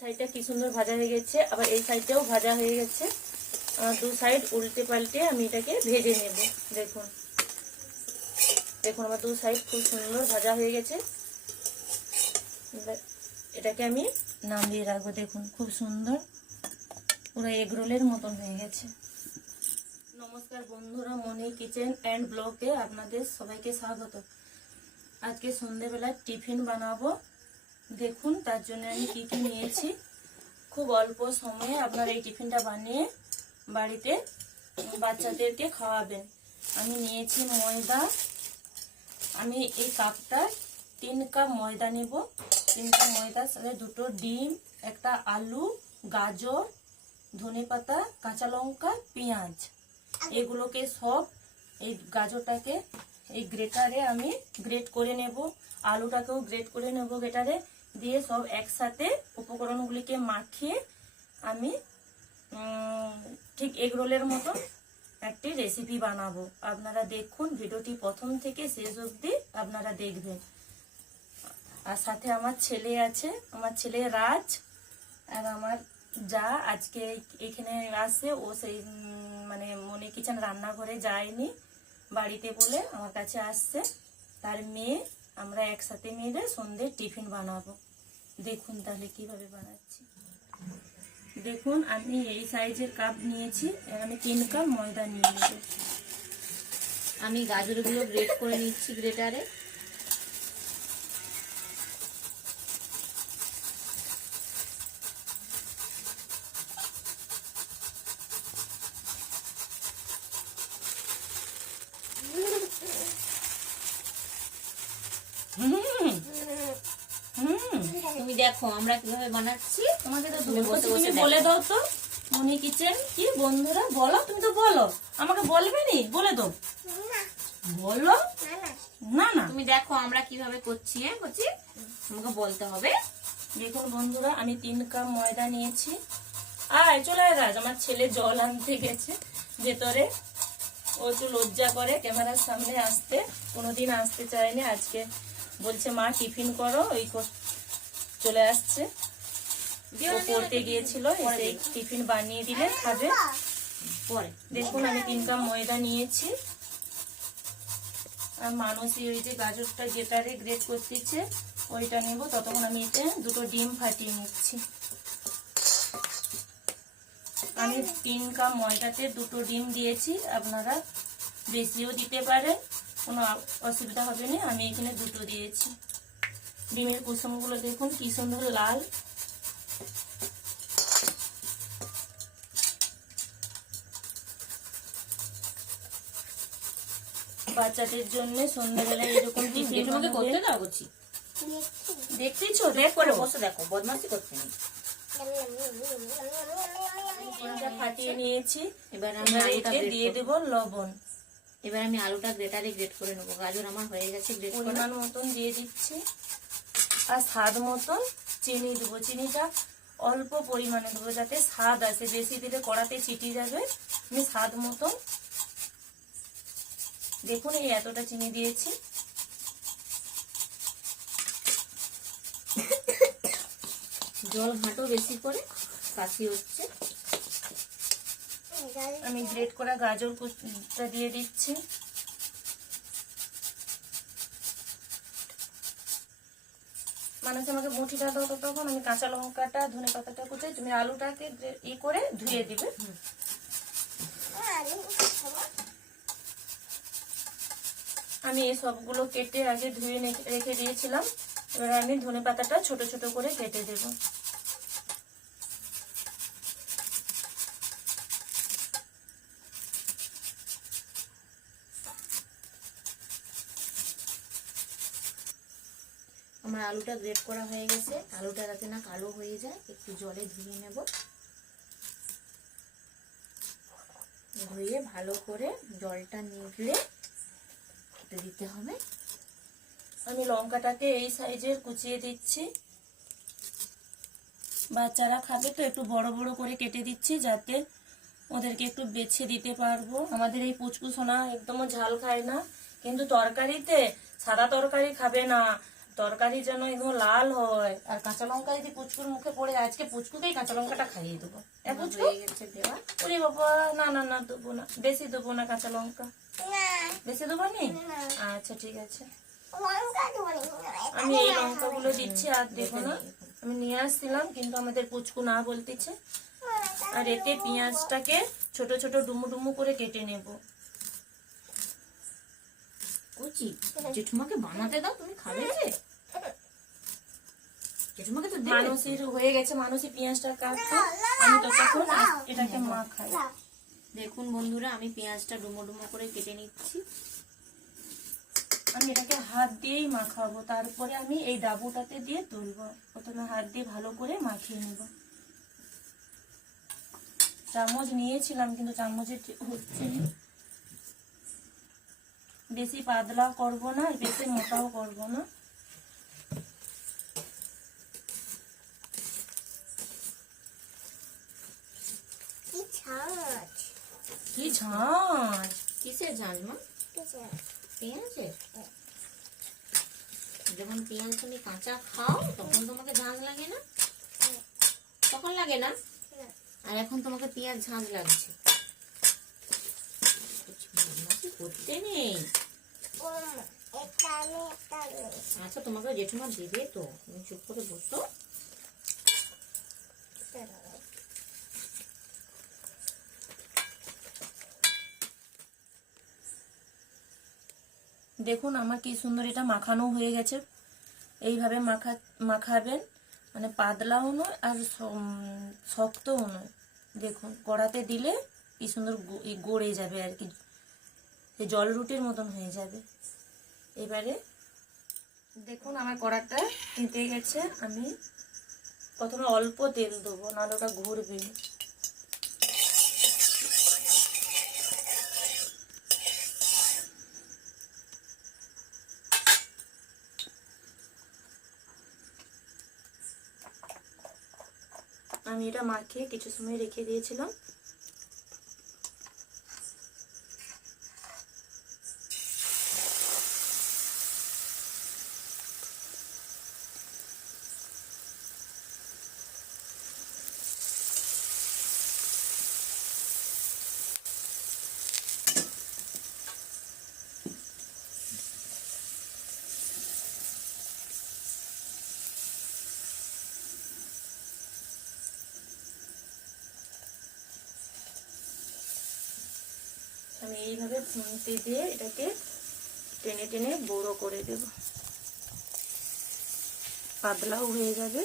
সাইডটা কি সুন্দর ভাজা হয়ে গেছে, আবার এই সাইডটাও ভাজা হয়ে গেছে। দু সাইড উল্টে পাল্টে আমি এটাকে ভেজে নেব, দেখুন। দেখুন, আমার দু সাইড খুব সুন্দর ভাজা হয়ে গেছে। এটাকে আমি নামিয়ে রাখব, দেখুন, খুব সুন্দর। পুরো এগ রোলের মতন হয়ে গেছে। নমস্কার বন্ধুরা, মনি কিচেন অ্যান্ড ব্লগে আপনাদের সবাইকে স্বাগত। আজকে সন্ধেবেলা টিফিন বানাবো। দেখুন, তার জন্য আমি কি কি নিয়েছি। খুব অল্প সময়ে আপনারা এই টিফিনটা বানিয়ে বাড়িতে বাচ্চাদেরকে খাওয়াবেন। আমি নিয়েছি ময়দা। আমি এই কাপটা তিন কাপ ময়দা নেব। তিন কাপ ময়দার সাথে দুটো ডিম, একটা আলু, গাজর ধনেপাতা কাঁচা লঙ্কা, পেঁয়াজ। এগুলোকে সব এই গাজরটাকে এই গ্রেটারে আমি গ্রেট করে নেব। আলুটাকেও গ্রেট করে নেব গ্রেটারে। দিয়ে সব একসাথে উপকরণগুলিকে মাখিয়ে আমি ঠিক এগ রোলের মতো একটি রেসিপি বানাবো। আপনারা দেখুন, ভিডিওটি প্রথম থেকে শেষ অবধি আপনারা দেখবেন। আর সাথে আমার ছেলে আছে, আমার ছেলে রাজ, আর আমার যা আজকে এখানে আসে, ও সেই মানে মনে কিচেন রান্নাঘরে যায়নি বাড়িতে বলে আমার কাছে আসছে। তার মেয়ে, আমরা একসাথে মিলে সন্ধ্যে টিফিন বানাবো। দেখুন তাহলে কীভাবে বানাচ্ছি। দেখুন, আমি এই সাইজের কাপ নিয়েছি, এখানে তিন কাপ ময়দা নিয়ে নেব আমি গাজরগুলো গ্রেট করে নিচ্ছি গ্রেটারে দেখো আমরা কীভাবে বানাচ্ছি? তোমাকে তো তুমি বলে দাও তো। মনি কিচেন কি? বন্ধুরা বলো তুমি তো বলো। আমাকে বলবে নি? বলে দাও। বলো। না না। তুমি দেখো আমরা কীভাবে করছি হ্যাঁ করছি তোমাকে বলতে হবে। দেখুন বন্ধুরা আমি তিন কাপ ময়দা নিয়েছি। আয় চলে আয় রাজ। আমার ছেলে জল আনতে গেছে ভেতরে। ও একটু লজ্জা করে ক্যামেরার সামনে আসতে। কোনোদিন আসতে চায়নি। আজকে বলছে মা টিফিন করো। ওই কর- চলে আসছে। ও পড়তে গিয়েছিল এসে টিফিন বানিয়ে দিলে খাবে। পরে। দেখুন আমি তিন কাপ ময়দা নিয়েছি। আর মানুষই ওই যে গাজরটা গেটারে গ্রেট করতেছে ওইটা নেব। ততক্ষণ আমি এতে দুটো ডিম ফাটিয়ে নিচ্ছি। আমি তিন কাপ ময়দাতে দুটো ডিম দিয়েছি। আপনারা বেশিও দিতে পারেন কোনো অসুবিধা হবে না। আমি এখানে দুটো দিয়েছি। ডিমের কুসুমগুলো দেখুন কি সুন্দর লাল। বাচ্চাদের জন্য সন্ধ্যাবেলায় এরকম টিফিন তোমাকে করতে। দাও করছি দেখতেইছো দেখ করে বসে দেখো বদমাসি করতে নেই। ফাটিয়ে নিয়েছি। এবার আমি এবার আলুটা এতে দিয়ে। দেব লবণ। এবার আমি আলুটা গ্রেটারে গ্রেট করে নেব। গাজর আমার হয়ে গেছে গ্রেট করা। মতন দিয়ে দিচ্ছি। আর স্বাদ মতন চিনি দেবো। চিনিটা অল্প পরিমাণে দেবো যাতে স্বাদ আসে। বেশি দিলে কড়াতে চিটি যাবে। আমি স্বাদ মতন দেখুন এই এতটা চিনি দিয়েছি। জল ঘাঁটো বেশি করে কাশি হচ্ছে আমি গ্রেট করা গাজর দিয়ে দিচ্ছি। মানুষ আমাকে মুঠিটা দাও তো তখন, আমি কাঁচা লঙ্কাটা, ধনে পাতাটা কুচাই তুমি আলুটাকে ই করে ধুয়ে দিবে। আমি এই সবগুলো কেটে আগে ধুয়ে রেখে দিয়েছিলাম। এবার আমি ধনে পাতাটা ছোট ছোট করে কেটে দেবো। আমার আলুটা গ্রেট করা হয়ে গেছে। আলুটা যাতে না কালো হয়ে যায়, একটু জলে ধুয়ে নেব। ধুয়ে ভালো করে জলটা নিগড়ে দিতে হবে। আমি লঙ্কাটাকে এই সাইজের কুচিয়ে দিচ্ছি। বাচ্চারা খাবে তো, একটু বড় বড় করে কেটে দিচ্ছি যাতে ওদেরকে একটু বেছে দিতে পারব। আমাদের এই পুচকু সোনা একদম ঝাল খায় না। কিন্তু তরকারিতে সাদা তরকারি খাবে না। তরকারি যেন একদম লাল হয়। আর কাঁচা লঙ্কা যদি পুচকুর মুখে পড়ে আজকে পুচকুকেই কাঁচা লঙ্কাটা খাইয়ে দেবো। এ পুচকু? হয়ে ওরে বাবা না না না দেবো না। বেশি দেবো না কাঁচা লঙ্কা। বেশি দেবো নি? আচ্ছা ঠিক আছে। আমি এই লঙ্কাগুলো দিচ্ছি আর দেবো না আমি নিয়ে আসছিলাম কিন্তু আমাদের পুচকু না বলতেছে। আর এতে পেঁয়াজটাকে ছোট ছোট ডুমু ডুমু করে কেটে নেব। কচি জেঠুমাকে বানাতে দাও তুমি খাবে যে। জেঠুমাকে তো মানুষের হয়ে গেছে মানুষই পেঁয়াজটা কাটতো আমি ততক্ষণ এটাকে মাখাই। দেখুন বন্ধুরা আমি পেঁয়াজটা ডুমো ডুমো করে কেটে নিচ্ছি। আমি এটাকে হাত দিয়েই মাখাবো তারপরে আমি এই ডাবুটাতে দিয়ে তুলবো। প্রথমে হাত দিয়ে ভালো করে মাখিয়ে নেব। চামচ নিয়েছিলাম কিন্তু চামচের হচ্ছে না। বেশি পাতলা করব না বেশি মোটাও করব না। কি ঝাঁঝ কিসের ঝাঁঝ মা? পেঁয়াজের? যখন পেঁয়াজ তুমি কাঁচা খাও তখন তোমাকে ঝাঁঝ লাগে না? তখন লাগে না? আর এখন তোমাকে পেঁয়াজ ঝাঁঝ লাগছে। করতে নেই। আচ্ছা তোমাকে জেঠুমা দেবে তো। তুমি চুপ করে দেখুন, আমার কি সুন্দর এটা মাখানো হয়ে গেছে। এইভাবে মাখা, মাখাবেন। মানে পাতলাও নয় আর শক্তও নয়। দেখুন কড়াতে দিলে কি সুন্দর গড়ে যাবে আর কি। জল রুটির মতন হয়ে যাবে। এবারে দেখুন, আমার কড়াটা কেটে গেছে। আমি প্রথমে অল্প তেল দেবো, নাহলে ওটা ঘুরবে। আমি এটা মাখিয়ে কিছু সময় রেখে দিয়েছিলাম। আমি এইভাবে খুন্তি দিয়ে এটাকে টেনে টেনে বড়ো করে দেব। পাতলাও হয়ে যাবে।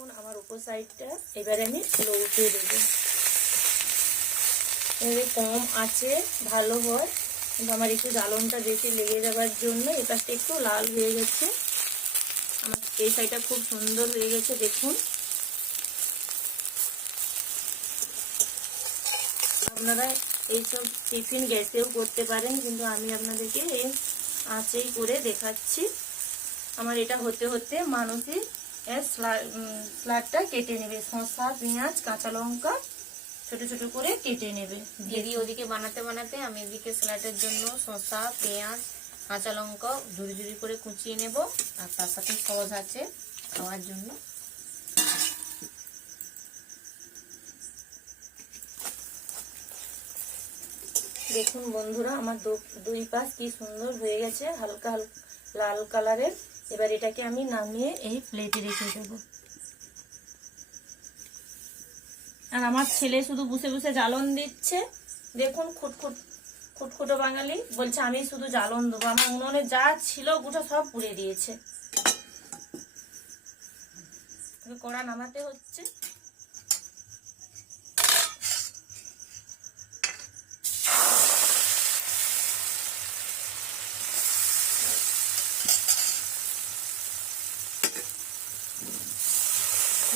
দেখুন আমার উপর সাইডটা। এবারে আমি লৌটে দেবো। এবারে কম আছে, ভালো হয়। কিন্তু আমার একটু জ্বালনটা বেশি লেগে যাবার জন্য এই পাশটা একটু লাল হয়ে গেছে। আমার এই সাইডটা খুব সুন্দর হয়ে গেছে, দেখুন। আপনারা এইসব টিফিন গ্যাসেও করতে পারেন, কিন্তু আমি আপনাদেরকে এই আঁচেই করে দেখাচ্ছি। আমার এটা হতে হতে মানুষই এর স্লাডটা কেটে নেবে। শসা, পেঁয়াজ, কাঁচা লঙ্কা ছোট ছোট করে কেটে নেবে। দিদি ওদিকে বানাতে বানাতে আমি এদিকে স্যালাডের জন্য শসা, পেঁয়াজ, কাঁচা লঙ্কা ঝুড়ি ঝুড়ি করে কুচিয়ে নেব। আর তার সাথে সস আছে খাওয়ার জন্য। দেখুন বন্ধুরা, আমার দুই পাশ কি সুন্দর হয়ে গেছে। হালকা হালকা লাল কালারের। এবার এটাকে আমি নামিয়ে এই প্লেটে রেখে দেবো। আর আমার ছেলে শুধু বসে বসে জ্বালন দিচ্ছে। দেখুন খুটখুট খুটখুটো বাঙালি বলছে, আমি শুধু জ্বালন দেবো। আমার উনুনে যা ছিল গোটা সব পুড়ে দিয়েছে। কড়া নামাতে হচ্ছে।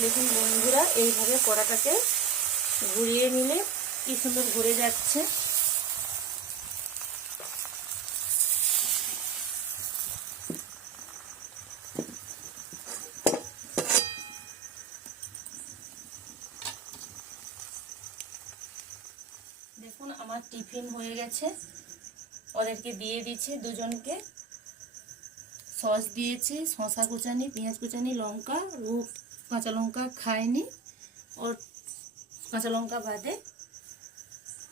দেখুন বন্ধুরা, এইভাবে কড়াটাকে ঘুরিয়ে নিলে কি সুন্দর ঘুরে যাচ্ছে। দেখুন, আমার টিফিন হয়ে গেছে। ওদেরকে দিয়ে দিচ্ছে দুজনকে। সস দিয়েছে শশা কুচানি, পেঁয়াজ কুচানি, লঙ্কা, রুপ কাঁচা লঙ্কা খায়নি ওর কাঁচা লঙ্কা বাদে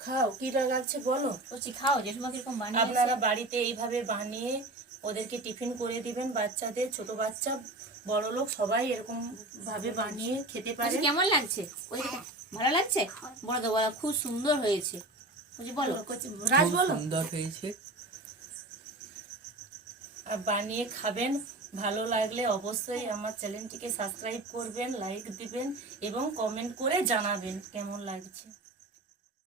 খাও। কি লাগছে বলো? বলছি খাও জেঠুমা কীরকম বানিয়ে আপনারা বাড়িতে এইভাবে বানিয়ে ওদেরকে টিফিন করে দিবেন বাচ্চাদের ছোট বাচ্চা বড় লোক সবাই এরকম ভাবে বানিয়ে খেতে পারে। কেমন লাগছে? ওই ভালো লাগছে? বলো তো বলো খুব সুন্দর হয়েছে। বলছি বলো রাজ বলো। সুন্দর হয়েছে। আর বানিয়ে খাবেন ভালো লাগলে অবশ্যই আমার চ্যানেলটিকে সাবস্ক্রাইব করবেন লাইক দিবেন এবং কমেন্ট করে জানাবেন কেমন লাগছে।